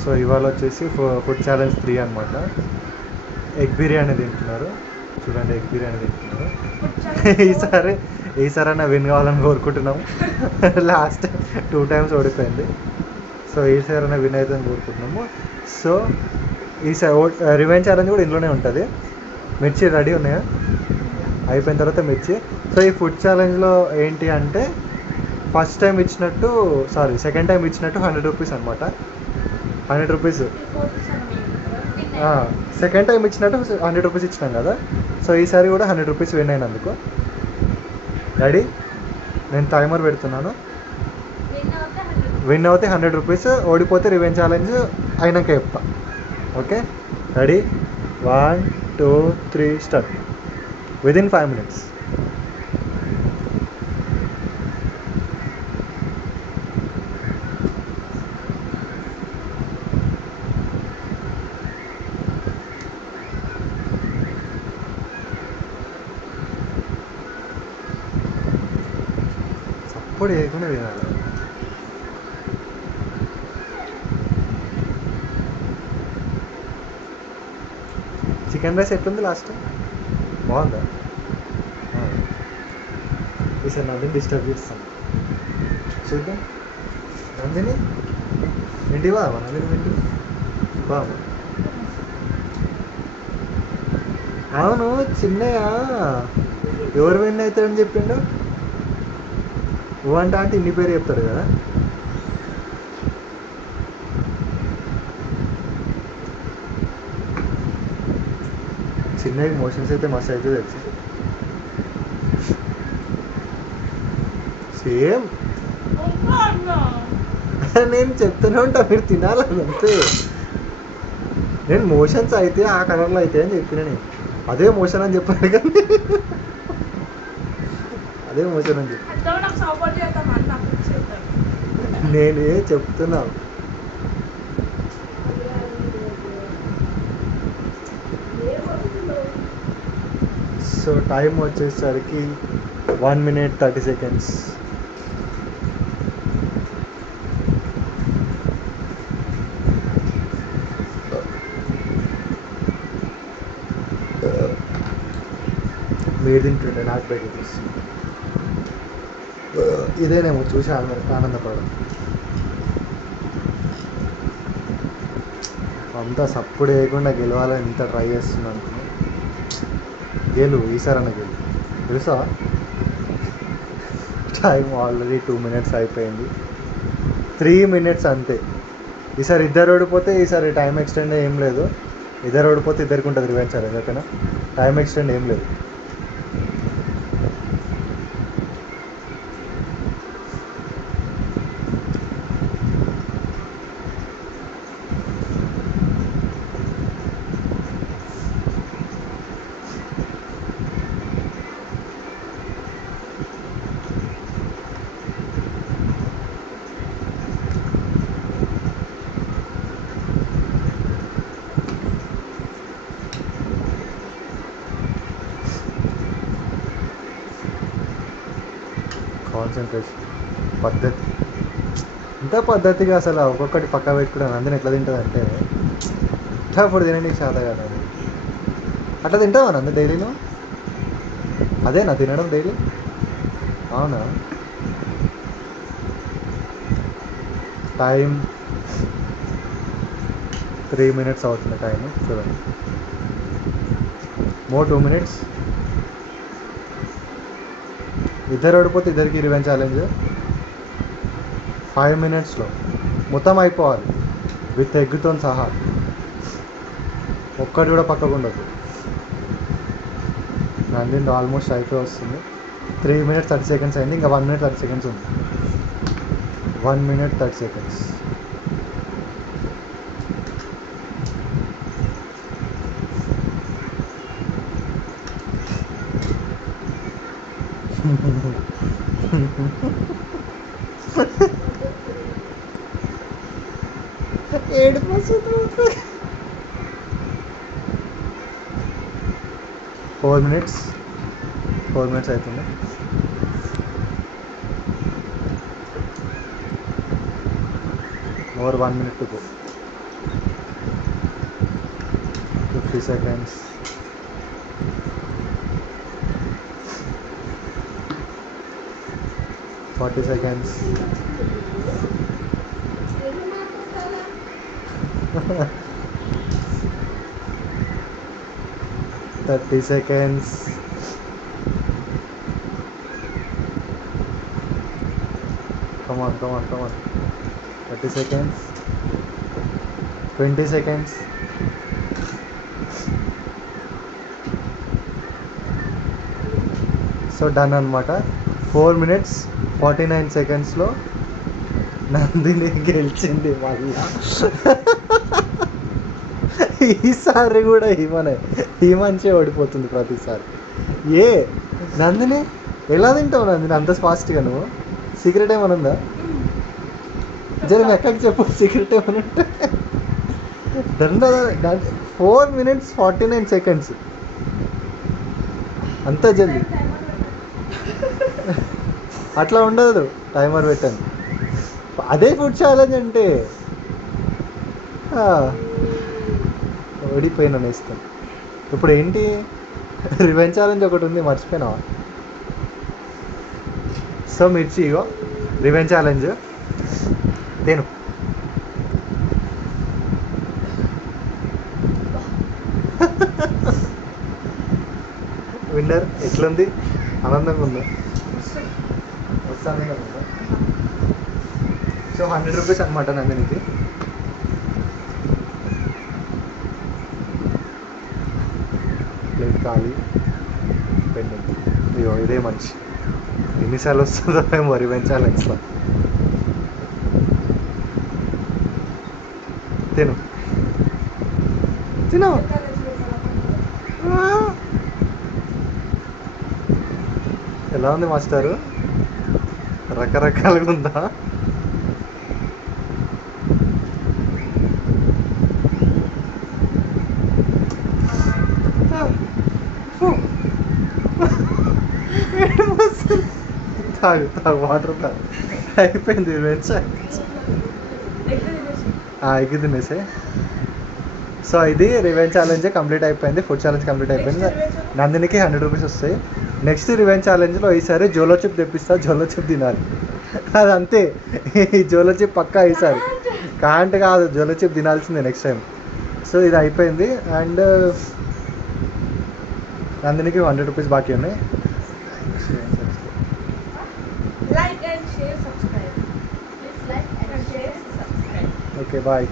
So ఇవాళ వచ్చేసి food challenge 3 అనమాట. ఎగ్ బిర్యానీ తింటున్నారు. చూడండి, ఎగ్ బిర్యానీ తింటున్నారు. ఈసారి అయినా విన్ కావాలని కోరుకుంటున్నాము. లాస్ట్ 2 times ఓడిపోయింది. సో ఈసారైనా విన్ అవుతుందని కోరుకుంటున్నాము. సో ఈసారి రివెంజ్ ఛాలెంజ్ కూడా ఇంట్లోనే ఉంటుంది. మిర్చి రెడీ ఉన్నాయా? అయిపోయిన తర్వాత మిర్చి. సో ఈ ఫుడ్ ఛాలెంజ్లో ఏంటి అంటే సెకండ్ టైం ఇచ్చినట్టు 100 రూపీస్ అనమాట. 100 రూపీస్. సెకండ్ టైం ఇచ్చినట్టు 100 రూపీస్ ఇచ్చినాం కదా. సో ఈసారి కూడా 100 రూపీస్ విన్ అయినందుకు. రెడీ? నేను టైమర్ పెడుతున్నాను. విన్ అవుతే 100 రూపీస్, ఓడిపోతే రివెంజ్ ఛాలెంజ్ అయినాక చెప్తా. Okay, ready? 1 2 3 start. Within 5 minutes. Support చేయకుండా తినాలి. చికెన్ రైస్ ఎట్లుంది లాస్ట్? బాగుందా? ఈసారి నందిని డిస్టర్బ్ చేస్తాం. చూద్దాం. నందిని ఇంటి బాబా, నందిని ఇంటి బాబా. అవును, చిన్నయ్య ఎవరు విన్ అవుతాడని చెప్పిండు? అంటే ఇన్ని పేరు చెప్తాడు కదా. చిన్నవి మోషన్స్ అయితే మస్తు అయితే తెలుసు. సేమ్ నేను చెప్తూనే ఉంటా, మీరు తినాలని అంతే. నేను మోషన్స్ అయితే ఆ కలర్లో అయితే అని చెప్పిన. నేను అదే మోషన్ అని చెప్పాను కానీ అదే మోషన్ అని చెప్పి నేనే చెప్తున్నా. సో టైం వచ్చేసరికి 1 minute 30 seconds. మీరు తింటుండే నాకు బయట తీస్తుంది. ఇదేనేమో చూసి ఆనందపడడం. అంతా సప్పుడు వేయకుండా గెలవాలని ఇంత ట్రై చేస్తున్నాను. ఈసారన్న తెలుసా? టైం ఆల్రెడీ 2 minutes అయిపోయింది. 3 minutes అంతే. ఈసారి ఇద్దరు ఓడిపోతే ఈసారి టైం ఎక్స్టెండ్ ఏం లేదు. ఇద్దరు ఓడిపోతే ఇద్దరికి ఉంటుంది రివెంజ్ ఛాలెంజ్. ఓకేనా? టైం ఎక్స్టెండ్ ఏం లేదు. కాన్సన్ట్రేషన్, పద్ధతి. ఇంత పద్ధతిగా అసలు ఒక్కొక్కటి పక్క పెట్టుకున్నాను. అందరిని ఎట్లా తింటుంది అంటే ఇట్లా అప్పుడు తినండి శాత కాదు. అట్లా తింటావా నందు డైలీను? అదేనా తినడం డైలీ? అవునా? టైం 3 minutes అవుతుంది. టైం చూడండి. 2 minutes. ఇద్దరు ఓడిపోతే ఇద్దరికి రివెంజ్ ఛాలెంజ్. 5 minutesలో మొత్తం అయిపోవాలి విత్ ఎగ్తో సహా. ఒక్కటి కూడా పక్కకు ఉండదు. నందిని ఆల్మోస్ట్ అయిపోయి వస్తుంది. 3 minutes 30 seconds అయింది. ఇంకా 1 minute 30 seconds ఉంది. 1 minute 30 seconds. ఏడుపు వస్తుంది. 4 minutes అవుతుంది. More 1 minute to go. 50 seconds. Forty seconds. 30 seconds. Come on. 30 seconds. 20 seconds. So done అనమాట. 4 minutes 49 secondsలో నందిని గెలిచింది మళ్ళీ. ఈసారి కూడా ఈ మంచి ఓడిపోతుంది ప్రతిసారి. నందిని ఎలా తింటావు నందిని అంత ఫాస్ట్గా? నువ్వు సీక్రెట్ ఏమైనా ఉందా? జర ఎక్కడికి చెప్పు, సీక్రెట్ ఏమైనా ఉంటే. 4 minutes 49 seconds అంతా జల్దీ. అట్లా ఉండదు, టైమర్ పెట్టండి. అదే ఫుడ్ ఛాలెంజ్ అంటే. ఓడిపోయినా ఇస్తాను. ఇప్పుడు ఏంటి రివెంజ్ ఛాలెంజ్ ఒకటి ఉంది, మర్చిపోయినావా? సో మిర్చి ఇగో రివెంజ్ ఛాలెంజ్ నేను. విన్నర్ ఎట్లుంది? ఆనందంగా ఉందా? వస్తానే కదా. సో 100 rupees అనమాట నందినికి. ప్లేట్ ఖాళీ పెండింగ్. అయ్యో ఇదే మంచి. ఎన్నిసార్లు వస్తుందో మేము రివెంజ్ ఛాలెంజ్లో. తిను. ఎలా ఉంది మాస్టారు? రకరకాలుగా ఉందా? తాగు వాటర్ తాగు. అయిపోయింది రివెంజ్. ఎగ్గు తినేసే. సో ఇది రివెంజ్ ఛాలెంజ్ కంప్లీట్ అయిపోయింది. ఫుడ్ ఛాలెంజ్ కంప్లీట్ అయిపోయింది. నందినికి 100 rupees వస్తాయి. నెక్స్ట్ రివెంజ్ ఛాలెంజ్లో ఈసారి జోలో చిప్ తెప్పిస్తా. జోలో చిప్ తినాలి, అది అంతే. ఈ జోలో చిప్ పక్కా ఈసారి కాంట్ కాదు, జోలో చిప్ తినాల్సిందే నెక్స్ట్ టైం. సో ఇది అయిపోయింది. అండ్ నందినికి 100 rupees బాకీ ఉన్నాయి. Like and share, subscribe. Please like and share, subscribe. Okay, bye.